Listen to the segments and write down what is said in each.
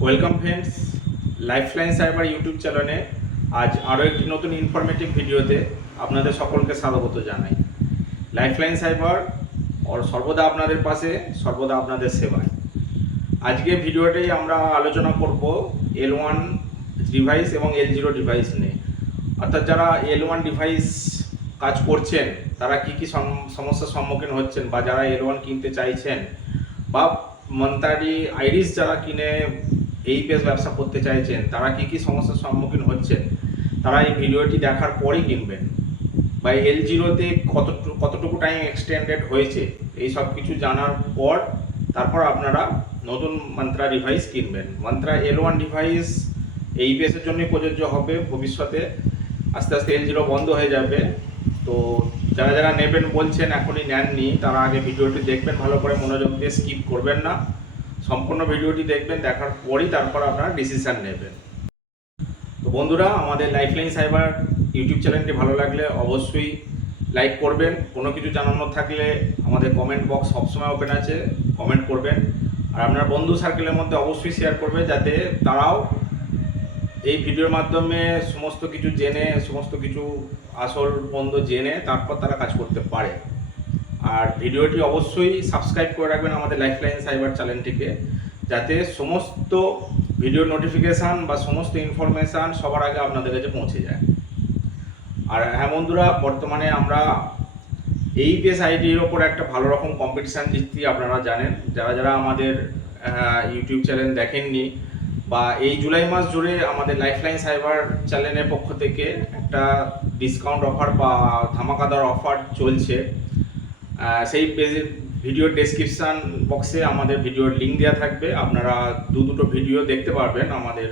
Welcome friends Lifeline Cyber YouTube চ্যানেলে আজ আরও একটি নতুন ইনফরমেটিভ ভিডিওতে আপনাদের সকলকে স্বাগত জানাই। লাইফলাইন সাইবার ওর সর্বদা আপনাদের পাশে, সর্বদা আপনাদের সেবায়। আজকে ভিডিওতে আমরা আলোচনা করব এল ওয়ান ডিভাইস এবং এল জিরো ডিভাইস নিয়ে। অর্থাৎ যারা এল ওয়ান ডিভাইস কাজ করছেন, তারা কি কি সম- সমস্যার সম্মুখীন হচ্ছেন বা যারা এল ওয়ান কিনতে চাইছেন বা মন্তারি আইরিস যারা কিনে এই পেজ ব্যবসা করতে চাইছেন, তারা কি কি সমস্যার সম্মুখীন হচ্ছেন? তারা এই ভিডিওটি দেখার পরেই কিনবেন। বা এল জিরোতে কতটুকু কতটুকু টাইম এক্সটেন্ডেড হয়েছে, এই সব কিছু জানার পর তারপর আপনারা নতুন মন্ত্রা ডিভাইস কিনবেন। মন্ত্রা এল ওয়ান ডিভাইস এই পেসের জন্যই প্রযোজ্য হবে। ভবিষ্যতে আস্তে আস্তে এল জিরো বন্ধ হয়ে যাবে। তো যারা যারা নেবেন বলছেন, এখনই নেননি, তারা আগে ভিডিওটি দেখবেন, ভালো করে মনোযোগ দিয়ে স্কিপ করবেন না। সম্পূর্ণ ভিডিওটি দেখবেন, দেখার পরই তারপর আপনারা ডিসিশন নেবেন। তো বন্ধুরা, আমাদের লাইফলাইন সাইবার ইউটিউব চ্যানেলটি ভালো লাগলে অবশ্যই লাইক করবেন। কোনো কিছু জানানোর থাকলে আমাদের কমেন্ট বক্স সবসময় ওপেন আছে কমেন্ট করবেন। আর আপনার বন্ধু সার্কেলের মধ্যে অবশ্যই শেয়ার করবে, যাতে তারাও এই ভিডিওর মাধ্যমে সমস্ত কিছু জেনে, সমস্ত কিছু আসল বন্ধ জেনে তারপর তারা কাজ করতে পারে। আর ভিডিওটি অবশ্যই সাবস্ক্রাইব করে রাখবেন আমাদের লাইফলাইন সাইবার চ্যানেলটিকে, যাতে সমস্ত ভিডিও নোটিফিকেশান বা সমস্ত ইনফরমেশান সবার আগে আপনাদের কাছে পৌঁছে যায়। আর হ্যাঁ বন্ধুরা, বর্তমানে আমরা এই পেস আইডির ওপর একটা ভালো রকম কম্পিটিশান দিচ্ছি, আপনারা জানেন। যারা যারা আমাদের ইউটিউব চ্যানেল দেখেননি বা এই জুলাই মাস জুড়ে আমাদের লাইফলাইন সাইবার চ্যানেলের পক্ষ থেকে একটা ডিসকাউন্ট অফার বা ধামাকাদার অফার চলছে। সেই পেজের ভিডিওর ডেসক্রিপশান বক্সে আমাদের ভিডিওর লিঙ্ক দেওয়া থাকবে। আপনারা দু দুটো ভিডিও দেখতে পারবেন। আমাদের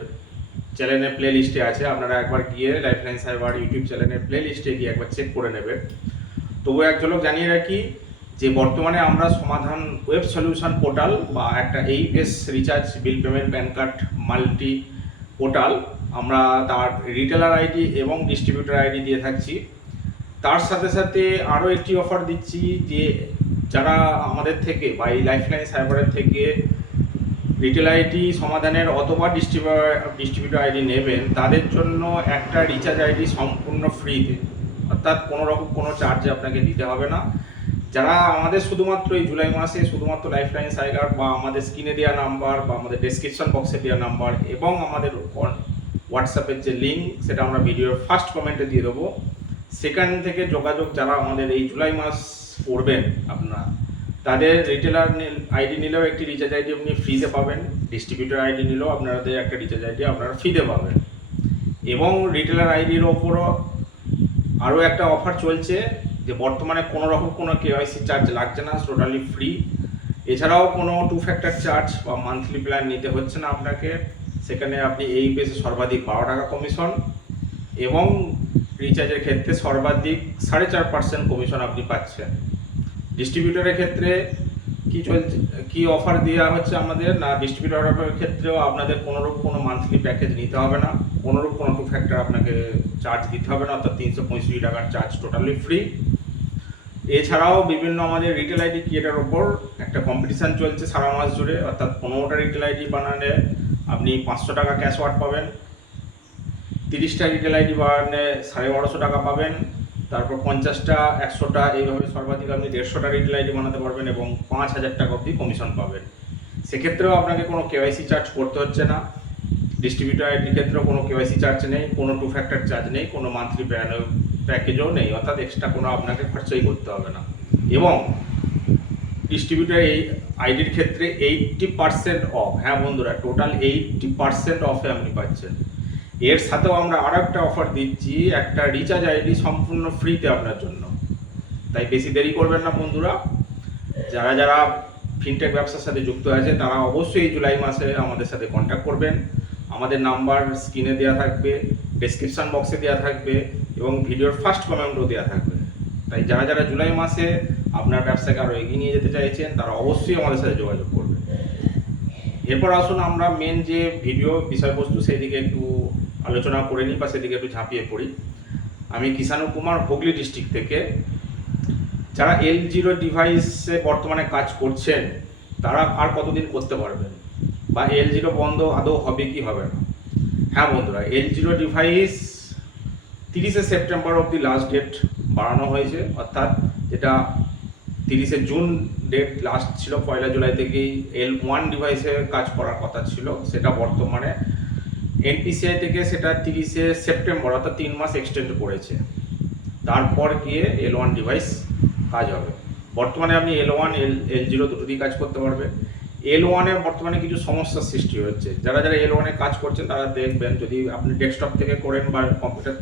চ্যানেলের প্লে লিস্টে আছে। আপনারা একবার গিয়ে লাইফলাইন সাইবার ইউটিউব চ্যানেলের প্লে লিস্টে গিয়ে একবার চেক করে নেবেন। তবু এক ঝলক জানিয়ে রাখি যে, বর্তমানে আমরা সমাধান ওয়েব সলিউশন পোর্টাল বা একটা এইএস recharge bill payment PAN card multi portal আমরা তার রিটেলার আইডি এবং ডিস্ট্রিবিউটার আইডি দিয়ে থাকছি। তার সাথে সাথে আরও একটি অফার দিচ্ছি যে যারা আমাদের থেকে বা এই লাইফলাইন সাইবারের থেকে রিটেল আইডি সমাধানের অথবা ডিস্ট্রিবিউটার ডিস্ট্রিবিউটার আইডি নেবেন, তাদের জন্য একটা রিচার্জ আইডি সম্পূর্ণ ফ্রিতে অর্থাৎ কোনো রকম কোনো চার্জ আপনাকে দিতে হবে না। যারা আমাদের শুধুমাত্র এই জুলাই মাসে শুধুমাত্র লাইফলাইন সাইগার বা আমাদের স্ক্রিনে দেওয়া নাম্বার বা আমাদের ডেসক্রিপশন বক্সে দেওয়া নাম্বার এবং আমাদের হোয়াটসঅ্যাপের যে লিঙ্ক সেটা আমরা ভিডিওর ফার্স্ট কমেন্টে দিয়ে দেবো। সেখান থেকে যোগাযোগ যারা আমাদের এই জুলাই মাস করবেন আপনারা, তাদের রিটেলার আইডি নিলেও একটি রিচার্জ আইডি আপনি ফ্রিতে পাবেন। ডিস্ট্রিবিউটার আইডি নিলেও আপনাদের একটা রিচার্জ আইডি আপনারা ফ্রিতে পাবেন। এবং রিটেলার আইডির ওপরও আরও একটা অফার চলছে যে বর্তমানে কোনো রকম কোনো কেওয়াইসি চার্জ লাগছে না টোটালি ফ্রি এছাড়াও কোনো টু ফ্যাক্টর চার্জ বা মান্থলি প্ল্যান নিতে হচ্ছে না আপনাকে। সেখানে আপনি এই পেজে সর্বাধিক বারো টাকা কমিশন এবং রিচার্জের ক্ষেত্রে সর্বাধিক সাড়ে চার পার্সেন্ট কমিশন আপনি পাচ্ছেন। ডিস্ট্রিবিউটরের ক্ষেত্রে কি চলছে, কি অফার দেওয়া হচ্ছে আমাদের? না ডিস্ট্রিবিউটরের ক্ষেত্রেও আপনাদের কোনোরূপ কোনো মান্থলি প্যাকেজ নিতে হবে না। কোনোরূপ কোনো টু ফ্যাক্টর আপনাকে চার্জ দিতে হবে না, অর্থাৎ তিনশো পঁয়ষট্টি টাকার চার্জ টোটালি ফ্রি এছাড়াও বিভিন্ন আমাদের রিটেল আইডি ক্রিয়েটার ওপর একটা কম্পিটিশান চলছে সারা মাস জুড়ে, অর্থাৎ পনেরোটা রিটেল আইডি বানালে আপনি পাঁচশো টাকা ক্যাশ ওয়ার্ড পাবেন। তিরিশটা রিটেল আইডি বানালে সাড়ে বারোশো টাকা পাবেন, তারপর পঞ্চাশটা, একশোটা, এইভাবে সর্বাধিক আপনি দেড়শোটা রিটেল আইডি বানাতে পারবেন এবং পাঁচ হাজার টাকা অবধি কমিশন পাবেন। সেক্ষেত্রেও আপনাকে কোনো কেওয়াইসি চার্জ করতে হচ্ছে না। ডিস্ট্রিবিউটার আইডির ক্ষেত্রেও কোনো কেওয়াইসি চার্জ নেই, কোনো টু ফ্যাক্টর চার্জ নেই, কোনো মান্থলি প্যাকেজও নেই, অর্থাৎ এক্সট্রা কোনো আপনাকে খরচাই করতে হবে না। এবং ডিস্ট্রিবিউটার এই আইডির ক্ষেত্রে এইটটি পার্সেন্ট অফ হ্যাঁ বন্ধুরা টোটাল এইটটি পার্সেন্ট অফে আপনি পাচ্ছেন। এর সাথেও আমরা আরও একটা অফার দিচ্ছি, একটা রিচার্জ আইডি সম্পূর্ণ ফ্রিতে আপনার জন্য। তাই বেশি দেরি করবেন না বন্ধুরা। যারা যারা ফিনটেক ব্যবসার সাথে যুক্ত আছে, তারা অবশ্যই জুলাই মাসে আমাদের সাথে কন্ট্যাক্ট করবেন। আমাদের নাম্বার স্ক্রিনে দেওয়া থাকবে ডেসক্রিপশন বক্সে দেওয়া থাকবে এবং ভিডিওর ফার্স্ট কমেন্টও দেওয়া থাকবে। তাই যারা যারা জুলাই মাসে আপনার ব্যবসাকে আরও এগিয়ে নিয়ে যেতে চাইছেন, তারা অবশ্যই আমাদের সাথে যোগাযোগ করবেন। এরপর আসুন আমরা মেন যে ভিডিও বিষয়বস্তু সেই দিকে একটু আলোচনা করে নিই বা সেদিকে একটু ঝাঁপিয়ে পড়ি। আমি কিষাণু কুমার হুগলি ডিস্ট্রিক্ট থেকে। যারা এল জিরো ডিভাইসে বর্তমানে কাজ করছেন, তারা আর কতদিন করতে পারবেন? বা এল জিরো বন্ধ আদৌ হবে কি হবে না? হ্যাঁ বন্ধুরা এল জিরো ডিভাইস তিরিশে সেপ্টেম্বর অবধি লাস্ট ডেট বাড়ানো হয়েছে। অর্থাৎ যেটা তিরিশে জুন ডেট লাস্ট ছিল, পয়লা জুলাই থেকেই এল ওয়ান ডিভাইসে কাজ করার কথা ছিল। সেটা বর্তমানে এনপিসিআই থেকে সেটা তিরিশে সেপ্টেম্বর অর্থাৎ তিন মাস এক্সটেন্ড করেছে। তারপর গিয়ে এল ওয়ান ডিভাইস কাজ হবে। বর্তমানে আপনি এল ওয়ান এল এল জিরো দুটো দিয়ে কাজ করতে পারবেন। এল ওয়ানে বর্তমানে কিছু সমস্যার সৃষ্টি হচ্ছে। যারা যারা এল ওয়ানে কাজ করছেন, তারা দেখবেন, যদি আপনি ডেস্কটপ থেকে করেন বা কম্পিউটার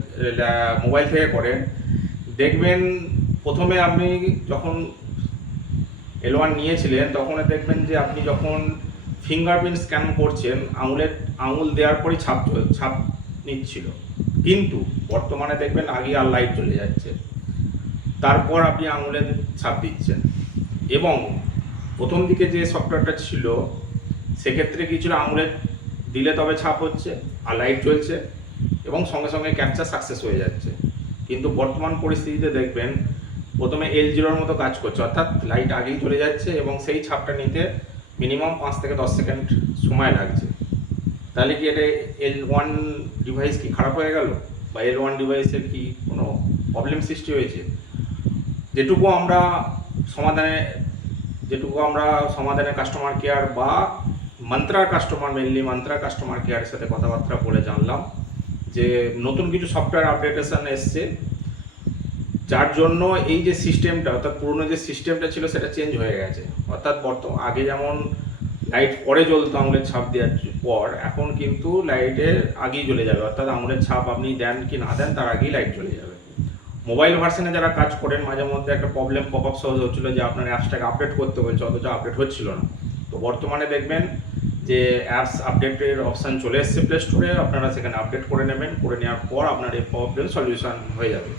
মোবাইল থেকে করেন, দেখবেন প্রথমে আপনি যখন এল ওয়ান নিয়েছিলেন তখন দেখবেন যে আপনি যখন ফিঙ্গারপ্রিন্ট স্ক্যান করছেন, আঙুলের, আঙুল দেওয়ার পরই ছাপ ছাপ নিচ্ছিল। কিন্তু বর্তমানে দেখবেন আগে আর লাইট চলে যাচ্ছে। তারপর আপনি আঙুলের ছাপ দিচ্ছেন। এবং প্রথম দিকে যে সফটওয়্যারটা ছিল, সেক্ষেত্রে কি ছিল আঙুলের দিলে তবে ছাপ হচ্ছে, আর লাইট চলছে, এবং সঙ্গে সঙ্গে ক্যাপচার সাকসেস হয়ে যাচ্ছে। কিন্তু বর্তমান পরিস্থিতিতে দেখবেন, প্রথমে এল জিরোর মতো কাজ করছে, অর্থাৎ লাইট আগেই চলে যাচ্ছে, এবং সেই ছাপটা নিতে মিনিমাম পাঁচ থেকে দশ সেকেন্ড সময় লাগছে। তাহলে কি এটা এল ওয়ান ডিভাইস কি খারাপ হয়ে গেল? বা এল ওয়ান ডিভাইসের কি কোনো প্রবলেম সৃষ্টি হয়েছে? যেটুকু আমরা সমাধানে, যেটুকু আমরা সমাধানে কাস্টমার কেয়ার বা মন্ত্রার কাস্টমার মেনলি মন্ত্রা কাস্টমার কেয়ারের সাথে কথাবার্তা বলে জানলাম যে নতুন কিছু সফটওয়্যার আপডেটেশন এসছে। যার জন্য এই যে সিস্টেমটা অর্থাৎ পুরনো যে সিস্টেমটা ছিল, সেটা চেঞ্জ হয়ে গেছে। অর্থাৎ বর্তমান আগে যেমন লাইট পরে জ্বলতো আঙুলের ছাপ দেওয়ার পর, এখন কিন্তু লাইটের আগেই জ্বলে যাবে। অর্থাৎ আঙুলের ছাপ আপনি দেন কি না দেন, তার আগেই লাইট জ্বলে যাবে। মোবাইল ভার্সনে যারা কাজ করেন, মাঝে মধ্যে একটা প্রবলেম পপ আপ সহজ হচ্ছিল যে আপনার অ্যাপসটাকে আপডেট করতে বলছে অথচ আপডেট হচ্ছিল না। তো বর্তমানে দেখবেন যে অ্যাপস আপডেটের অপশান চলে এসছে প্লে স্টোরে আপনারা সেখানে আপডেট করে নেবেন। করে নেওয়ার পর আপনার এই প্রবলেম সলিউশন হয়ে যাবে।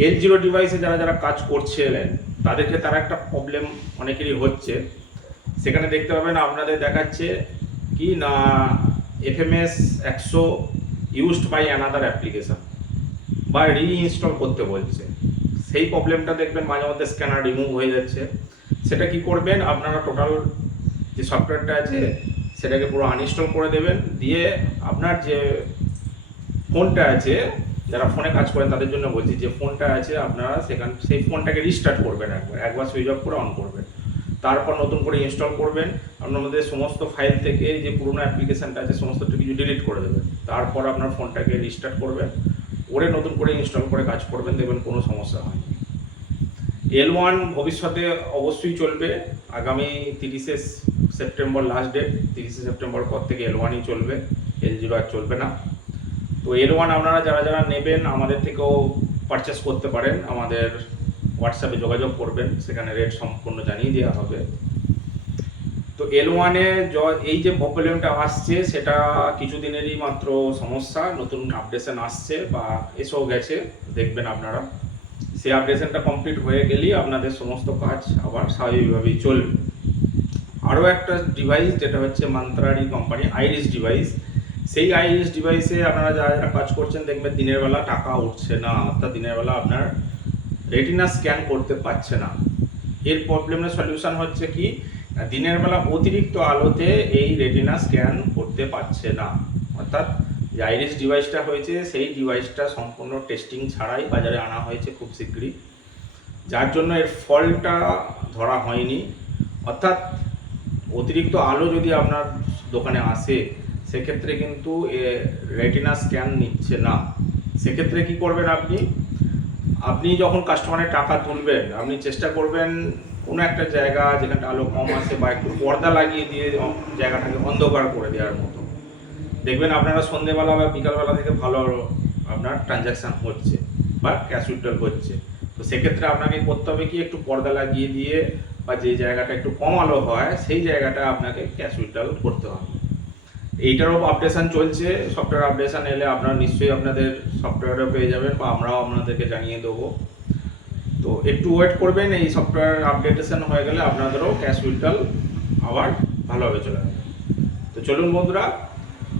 এল জিরো ডিভাইসে যারা যারা কাজ করছিলেন, তাদেরকে তারা একটা প্রবলেম অনেকেরই হচ্ছে। সেখানে দেখতে পাবেন আপনাদের দেখাচ্ছে কি না এফএমএস একশো ইউজড বাই অ্যানাদার অ্যাপ্লিকেশন বা রিইনস্টল করতে বলছে। সেই প্রবলেমটা দেখবেন মাঝে মধ্যে স্ক্যানার রিমুভ হয়ে যাচ্ছে। সেটা কি করবেন? আপনারা টোটাল যে সফটওয়্যারটা আছে, সেটাকে পুরো আনইনস্টল করে দেবেন। দিয়ে আপনার যে ফোনটা আছে যারা ফোনে কাজ করেন তাদের জন্য বলছি যে ফোনটা আছে আপনারা সেখান, সেই ফোনটাকে রিস্টার্ট করবেন একবার একবার সুইচ অফ করে অন করবেন। তারপর নতুন করে ইনস্টল করবেন, আপনাদের সমস্ত ফাইল থেকে যে পুরোনো অ্যাপ্লিকেশনটা আছে সমস্ত কিছু ডিলিট করে দেবেন। তারপর আপনার ফোনটাকে রিস্টার্ট করবেন, করে নতুন করে ইনস্টল করে কাজ করবেন, দেখবেন কোনো সমস্যা হয়নি এল ওয়ান ভবিষ্যতে অবশ্যই চলবে, আগামী তিরিশে সেপ্টেম্বর লাস্ট ডেট তিরিশে সেপ্টেম্বর পর থেকে এল ওয়ানই চলবে এল জিরো আর চলবে না। তো এল ওয়ান আপনারা যারা যারা নেবেন, আমাদের থেকেও পারচেস করতে পারেন। আমাদের হোয়াটসঅ্যাপে যোগাযোগ করবেন, সেখানে রেট সম্পূর্ণ জানিয়ে দেওয়া হবে। তো এল ওয়ানে এই যে প্রবলেমটা আসছে, সেটা কিছুদিনেরই মাত্র সমস্যা। নতুন আপডেশন আসছে বা এসেও গেছে, দেখবেন আপনারা। সেই আপডেশনটা কমপ্লিট হয়ে গেলেই আপনাদের সমস্ত কাজ আবার স্বাভাবিকভাবেই চলবে। আরও একটা ডিভাইস যেটা হচ্ছে মান্ত্রারি কোম্পানি আইরিস ডিভাইস সেই আইরিস ডিভাইসে আপনারা যারা যারা কাজ করছেন, দেখবেন দিনের বেলা টাকা উঠছে না। অর্থাৎ দিনের বেলা আপনার রেটিনা স্ক্যান করতে পারছে না। এর প্রবলেমের সলিউশন হচ্ছে কি, দিনের বেলা অতিরিক্ত আলোতে এই রেটিনা স্ক্যান করতে পারছে না। অর্থাৎ যে আইরিস ডিভাইসটা হয়েছে, সেই ডিভাইসটা সম্পূর্ণ টেস্টিং ছাড়াই বাজারে আনা হয়েছে খুব শীঘ্রই। যার জন্য এর ফলটা ধরা হয়নি। অর্থাৎ অতিরিক্ত আলো যদি আপনার দোকানে আসে সেক্ষেত্রে কিন্তু রেটিনা স্ক্যান নিচ্ছে না। সেক্ষেত্রে কি করবেন আপনি? আপনি যখন কাস্টমারের টাকা তুলবেন, আপনি চেষ্টা করবেন কোনো একটা জায়গা যেখানটা আলো কম আসে বা একটু পর্দা লাগিয়ে দিয়ে জায়গাটাকে অন্ধকার করে দেওয়ার মতো। দেখবেন আপনারা সন্ধেবেলা বা বিকালবেলা থেকে ভালো আপনার ট্রানজ্যাকশান হচ্ছে বা ক্যাশ উইথড্রল হচ্ছে। তো সেক্ষেত্রে আপনাকে করতে হবে কি, একটু পর্দা লাগিয়ে দিয়ে বা যে জায়গাটা একটু কম আলো হয়, সেই জায়গাটা আপনাকে ক্যাশ উইথড্রল করতে হবে। এইটারও আপডেশন চলছে সফটওয়্যার আপডেশন এলে আপনারা নিশ্চয়ই আপনাদের সফটওয়্যারও পেয়ে যাবেন বা আমরাও আপনাদেরকে জানিয়ে দেবো। তো একটু ওয়েট করবেন, এই সফটওয়্যার আপডেটেশন হয়ে গেলে আপনাদেরও ক্যাশ উইথড্রল আবার ভালোভাবে চলে যাবে তো চলুন বন্ধুরা,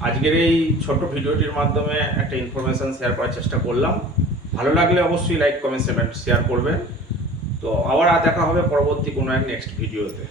আজকের এই ছোট্ট ভিডিওটির মাধ্যমে একটা ইনফরমেশান শেয়ার করার চেষ্টা করলাম। ভালো লাগলে অবশ্যই লাইক কমেন্ট সেমেন্ট শেয়ার করবেন। তো আবার দেখা হবে পরবর্তী কোনো এক নেক্সট ভিডিওতে